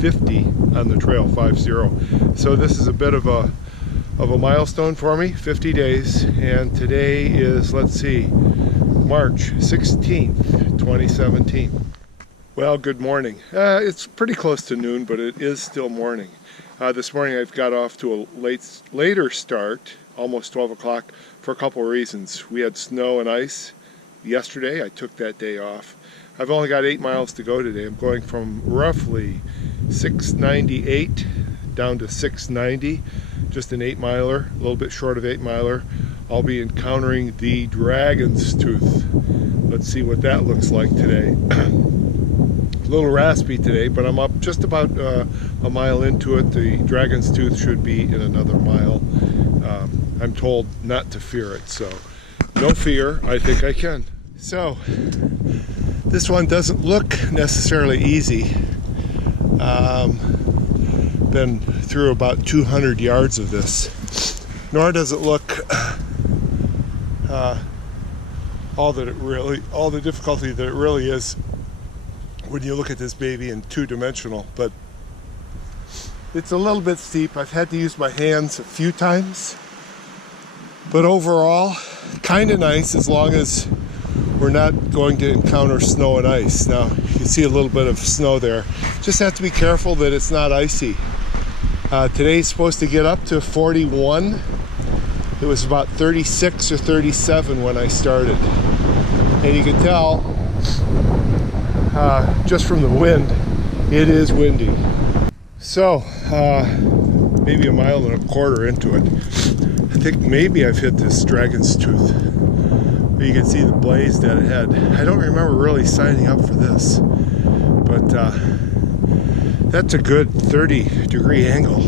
50 on the trail, 50. So this is a bit of a milestone for me, 50 days, and today is, let's see, March 16th, 2017. Well, good morning. It's pretty close to noon, but it is still morning. This morning I've got off to a later start, almost 12 o'clock, for a couple of reasons. We had snow and ice yesterday. I took that day off. I've only got 8 miles to go today. I'm going from roughly 698 down to 690, just an 8-miler, a little bit short of 8-miler. I'll be encountering the Dragon's Tooth. Let's see what that looks like today. A little raspy today, but I'm up just about a mile into it. The Dragon's Tooth should be in another mile. I'm told not to fear it, so no fear. I think I can. So this one doesn't look necessarily easy. Been through about 200 yards of this, nor does it look all the difficulty that it really is when you look at this baby in two-dimensional. But it's a little bit steep. I've had to use my hands a few times, but overall kind of nice, as long as we're not going to encounter snow and ice. Now you can see a little bit of snow there. Just have to be careful that it's not icy. Today's supposed to get up to 41. It was about 36 or 37 when I started, and you can tell just from the wind, it is windy. So maybe a mile and a quarter into it, I think maybe I've hit this Dragon's Tooth. But you can see the blaze dead ahead. I don't remember really signing up for this, but that's a good 30-degree angle.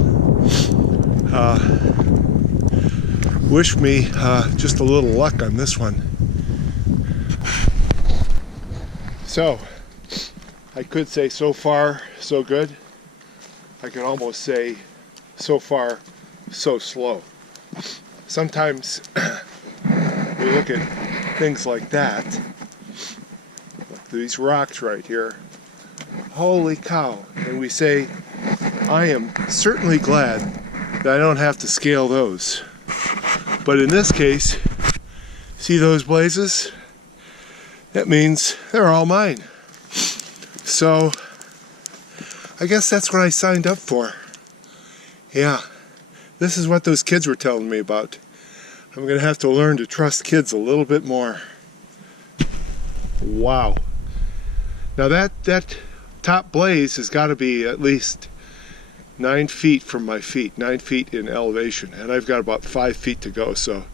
Wish me just a little luck on this one. So I could say so far so good. I could almost say so far so slow. Sometimes we look at things like that, like these rocks right here, holy cow, and we say, I am certainly glad that I don't have to scale those. But in this case, see those blazes? That means they're all mine. So I guess that's what I signed up for. Yeah, this is what those kids were telling me about. I'm gonna have to learn to trust kids a little bit more. Wow. Now that top blaze has got to be at least 9 feet from my feet, 9 feet in elevation, and I've got about 5 feet to go. So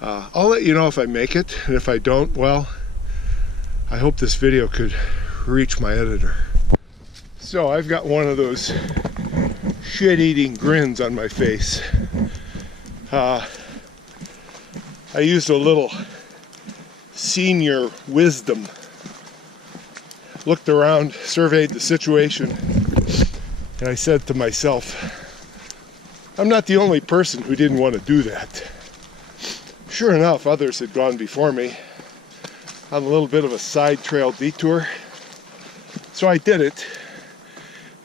I'll let you know if I make it, and if I don't, well, I hope this video could reach my editor. So I've got one of those shit-eating grins on my face. I used a little senior wisdom, looked around, surveyed the situation, and I said to myself, I'm not the only person who didn't want to do that. Sure enough, others had gone before me on a little bit of a side trail detour. So I did it.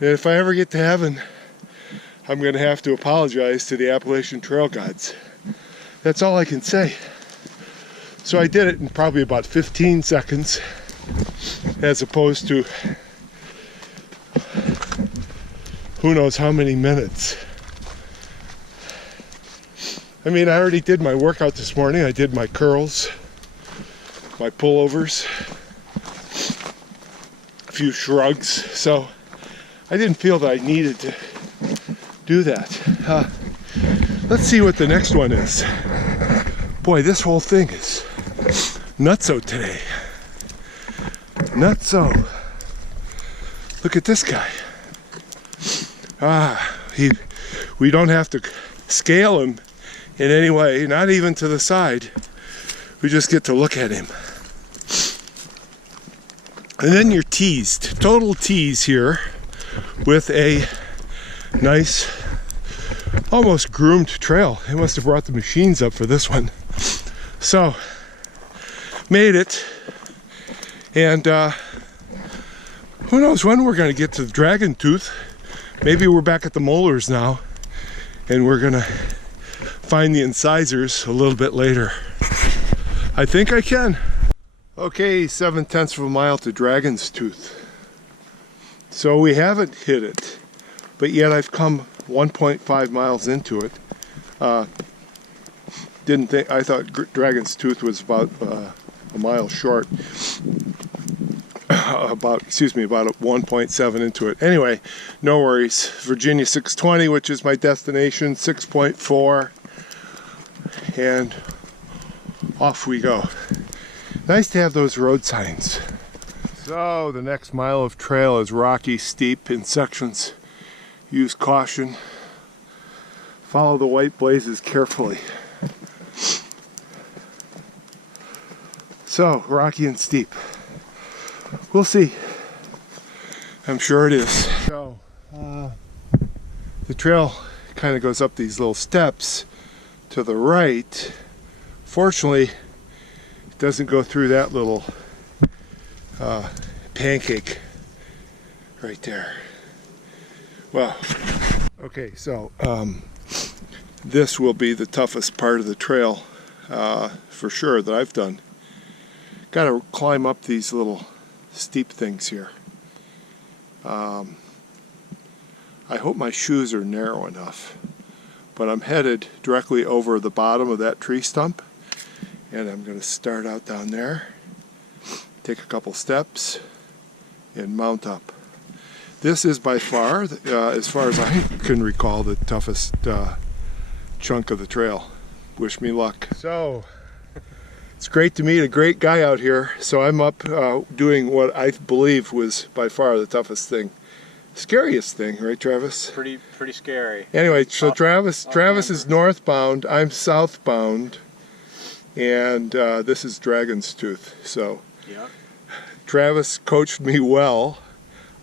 And if I ever get to heaven, I'm going to have to apologize to the Appalachian trail gods. That's all I can say. So I did it in probably about 15 seconds, as opposed to who knows how many minutes. I mean, I already did my workout this morning. I did my curls, my pullovers, a few shrugs, so I didn't feel that I needed to do that. Let's see what the next one is. Boy, this whole thing is nutso today. Nutso. Look at this guy. We don't have to scale him in any way, not even to the side. We just get to look at him. And then you're teased, total tease here, with a nice, almost groomed trail. They must have brought the machines up for this one. So, made it, and who knows when we're going to get to the Dragon Tooth. maybe we're back at the molars now, and we're gonna find the incisors a little bit later. I think I can. Okay, 7/10 of a mile to Dragon's Tooth. So we haven't hit it, but yet I've come 1.5 miles into it. Didn't think, I thought Dragon's Tooth was about a mile short. About 1.7 into it. Anyway, no worries. Virginia 620, which is my destination, 6.4, and off we go. Nice to have those road signs. So the next mile of trail is rocky, steep in sections. Use caution. Follow the white blazes carefully. So, rocky and steep. We'll see. I'm sure it is. So, the trail kind of goes up these little steps to the right. Fortunately, it doesn't go through that little pancake right there. Well, okay, so this will be the toughest part of the trail for sure that I've done. Got to climb up these little steep things here. I hope my shoes are narrow enough, but I'm headed directly over the bottom of that tree stump, and I'm going to start out down there, take a couple steps, and mount up. This is by far, as far as I can recall, the toughest chunk of the trail. Wish me luck. So, it's great to meet a great guy out here. So I'm up doing what I believe was by far the toughest thing. Scariest thing, right, Travis? Pretty scary. Anyway, so Travis is northbound, I'm southbound, and this is Dragon's Tooth. So yeah. Travis coached me well.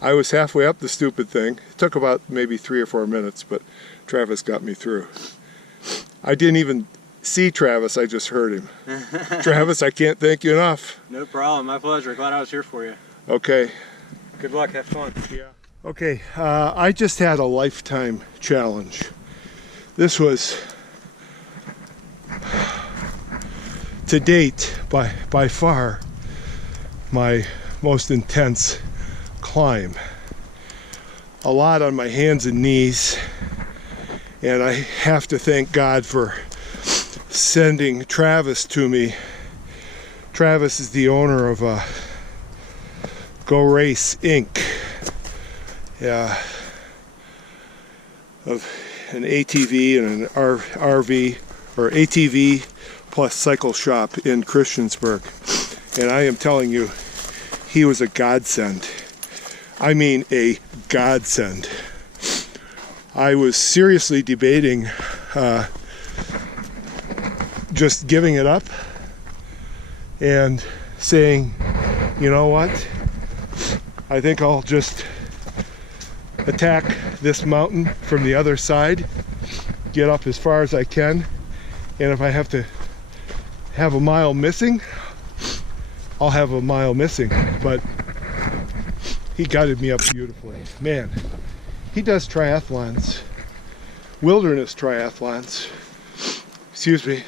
I was halfway up the stupid thing. It took about maybe 3 or 4 minutes, but Travis got me through. I didn't even see Travis, I just heard him. Travis, I can't thank you enough. No problem, my pleasure. Glad I was here for you. Okay. Good luck, have fun. Yeah. Okay, I just had a lifetime challenge. This was, to date, by far, my most intense climb. A lot on my hands and knees, and I have to thank God for sending Travis to me. Travis is the owner of Go Race Inc. Of an ATV and an RV, or ATV plus cycle shop in Christiansburg. And I am telling you, he was a godsend. I mean a godsend. I was seriously debating just giving it up and saying, you know what, I think I'll just attack this mountain from the other side, get up as far as I can, and if I have to have a mile missing, I'll have a mile missing. But he guided me up beautifully. Man, he does triathlons, wilderness triathlons,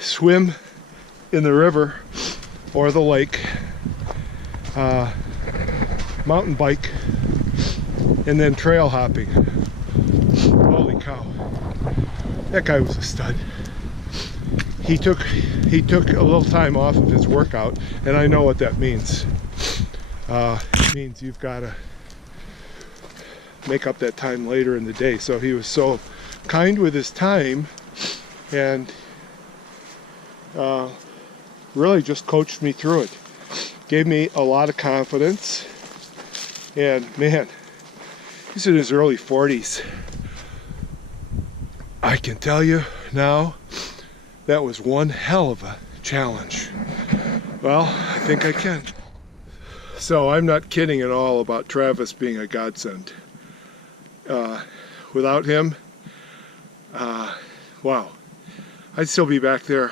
swim in the river or the lake, mountain bike, and then trail hopping. Holy cow, that guy was a stud. He took a little time off of his workout, and I know what that means. It means you've got to make up that time later in the day. So he was so kind with his time, and really just coached me through it. Gave me a lot of confidence, and man, he's in his early 40s. I can tell you now, that was one hell of a challenge. Well, I think I can. So I'm not kidding at all about Travis being a godsend. Without him, wow, I'd still be back there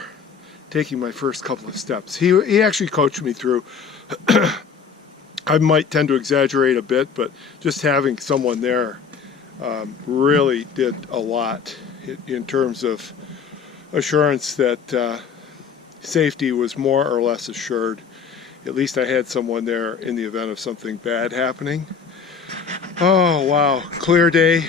taking my first couple of steps. He actually coached me through. I might tend to exaggerate a bit, but just having someone there really did a lot in terms of assurance that safety was more or less assured. At least I had someone there in the event of something bad happening. Oh wow, clear day,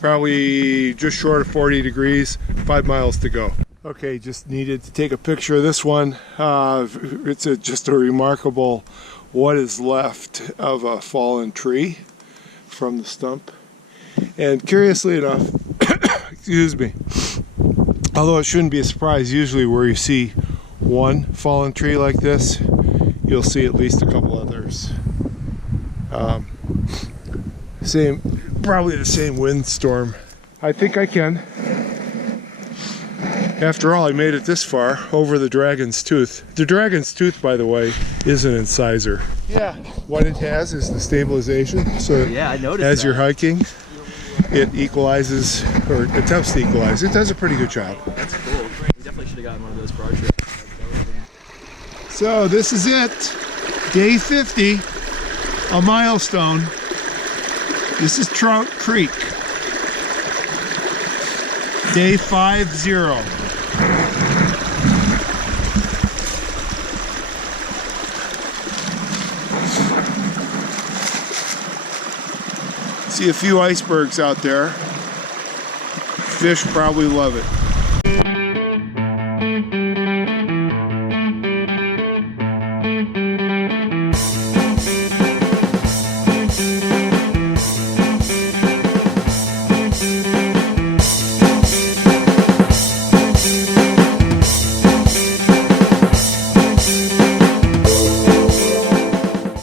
probably just short of 40 degrees, 5 miles to go. Okay, just needed to take a picture of this one. It's just a remarkable what is left of a fallen tree from the stump. And curiously enough, excuse me, although it shouldn't be a surprise, usually where you see one fallen tree like this, you'll see at least a couple others. Probably the same windstorm. I think I can. After all, I made it this far over the Dragon's Tooth. The Dragon's Tooth, by the way, is an incisor. Yeah, what it has is the stabilization. So yeah, I noticed as that. you're hiking, it equalizes, or attempts to equalize. It does a pretty good job. That's cool. We definitely should have gotten one of those for our trip. So this is it. Day 50, a milestone. This is Trout Creek. Day 50. See a few icebergs out there. Fish probably love it.